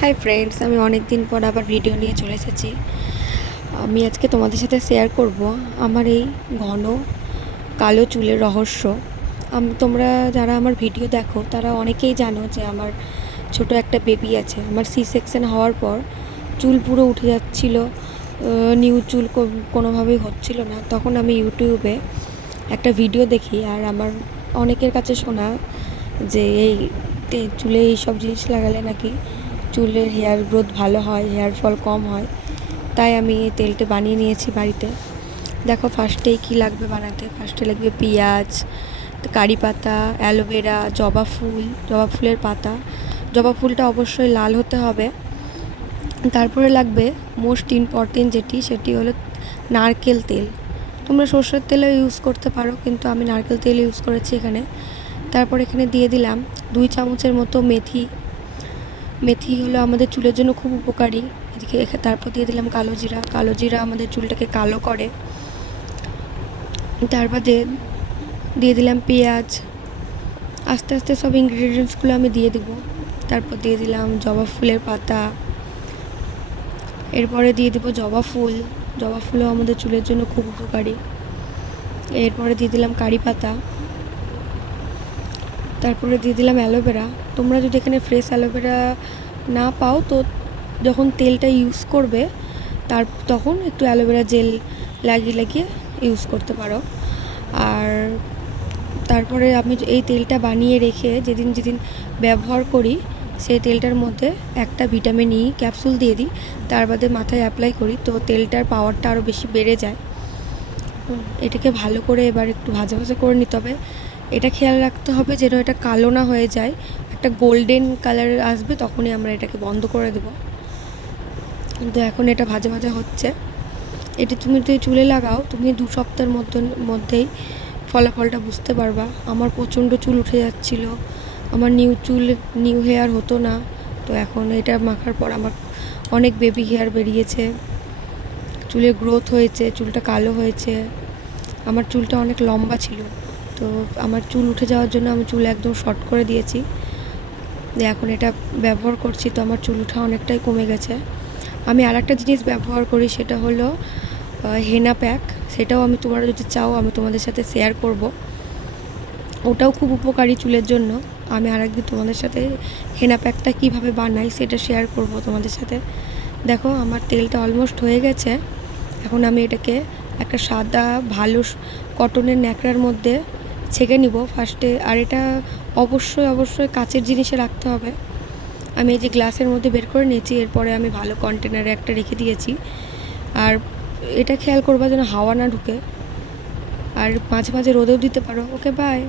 Hi friends, আমি অনেক দিন পর আবার ভিডিও নিয়ে চলে এসেছি। আমি আজকে তোমাদের সাথে শেয়ার করব আমার এই ঘন কালো চুলের রহস্য। তোমরা যারা আমার ভিডিও দেখো তারা অনেকেই জানো যে আমার ছোট একটা বেবি আছে। আমার সি সেকশন হওয়ার পর চুল পুরো উঠে যাচ্ছিল, নিউ চুল কোনোভাবেই হচ্ছিল না। তখন আমি ইউটিউবে একটা ভিডিও দেখি, আর আমার অনেকের কাছে শোনা যে এই চুলে এইসব জিনিস লাগালে নাকি চুলের হেয়ার গ্রোথ ভালো হয়, হেয়ার ফল কম হয়। তাই আমি এই তেলটা বানিয়ে নিয়েছি বাড়িতে। দেখো ফার্স্টেই কী লাগবে বানাতে। ফার্স্টে লাগবে পেঁয়াজ, কারি পাতা, অ্যালোভেরা, জবা ফুলের পাতা। জবা ফুলটা অবশ্যই লাল হতে হবে। তারপরে লাগবে মোস্ট ইম্পর্টেন্ট সেটি হলো নারকেল তেল। তোমরা সর্ষের তেলও ইউজ করতে পারো, কিন্তু আমি নারকেল তেল ইউজ করেছি এখানে। তারপর এখানে দিয়ে দিলাম 2 চামচের মতো মেথি। মেথি হলো আমাদের চুলের জন্য খুব উপকারী। এদিকে তারপর দিয়ে দিলাম কালো জিরা আমাদের চুলটাকে কালো করে। তারপর দিয়ে দিলাম পেঁয়াজ। আস্তে আস্তে সব ইনগ্রিডিয়েন্টসগুলো আমি দিয়ে দেবো। তারপর দিয়ে দিলাম জবা ফুলের পাতা। এরপরে দিয়ে দেবো জবা ফুলও আমাদের চুলের জন্য খুব উপকারী। এরপরে দিয়ে দিলাম কারি পাতা। তারপরে দিয়ে দিলাম অ্যালোভেরা। তোমরা যদি এখানে ফ্রেশ অ্যালোভেরা না পাও তো যখন তেলটা ইউজ করবে তখন একটু অ্যালোভেরা জেল লাগিয়ে ইউজ করতে পারো। আর তারপরে আমি এই তেলটা বানিয়ে রেখে যেদিন ব্যবহার করি সেই তেলটার মধ্যে একটা ভিটামিন ই ক্যাপসুল দিয়ে দিই। তার বাদে মাথায় অ্যাপ্লাই করি, তো তেলটার পাওয়ারটা আরও বেশি বেড়ে যায়। এটাকে ভালো করে এবার একটু ভাজা করে নিতে হবে। এটা খেয়াল রাখতে হবে যেন এটা কালো না হয়ে যায়। একটা গোল্ডেন কালার আসবে তখনই আমরা এটাকে বন্ধ করে দেবো। কিন্তু এখন এটা ভাজা হচ্ছে। এটি তুমি যদি চুলে লাগাও, তুমি 2 সপ্তাহের মধ্যেই ফলাফলটা বুঝতে পারবা। আমার প্রচণ্ড চুল উঠে যাচ্ছিল, আমার নিউ হেয়ার হতো না। তো এখন এটা মাখার পর আমার অনেক বেবি হেয়ার বেরিয়েছে, চুলের গ্রোথ হয়েছে, চুলটা কালো হয়েছে। আমার চুলটা অনেক লম্বা ছিল, তো আমার চুল উঠে যাওয়ার জন্য আমি চুল একদম শর্ট করে দিয়েছি। এখন এটা ব্যবহার করছি, তো আমার চুল ওঠা অনেকটাই কমে গেছে। আমি আরেকটা জিনিস ব্যবহার করি, সেটা হলো হেনা প্যাক। সেটাও তোমরা যদি চাও আমি তোমাদের সাথে শেয়ার করব। ওটাও খুব উপকারী চুলের জন্য। আমি আরেকদিন তোমাদের সাথে হেনা প্যাকটা কীভাবে বানাই সেটা শেয়ার করব তোমাদের সাথে। দেখো আমার তেলটা অলমোস্ট হয়ে গেছে। এখন আমি এটাকে একটা সাদা ভালো কটনের ন্যাকড়ার মধ্যে ছেঁকে নিব ফার্স্টে। আর এটা অবশ্যই কাচের জিনিসে রাখতে হবে। আমি এই যে গ্লাসের মধ্যে বের করে নিয়েছি। এরপরে আমি ভালো কন্টেনারে একটা রেখে দিয়েছি। আর এটা খেয়াল করবা যেন হাওয়া না ঢুকে। আর মাঝে মাঝে রোদেও দিতে পারো। ওকে, বাই।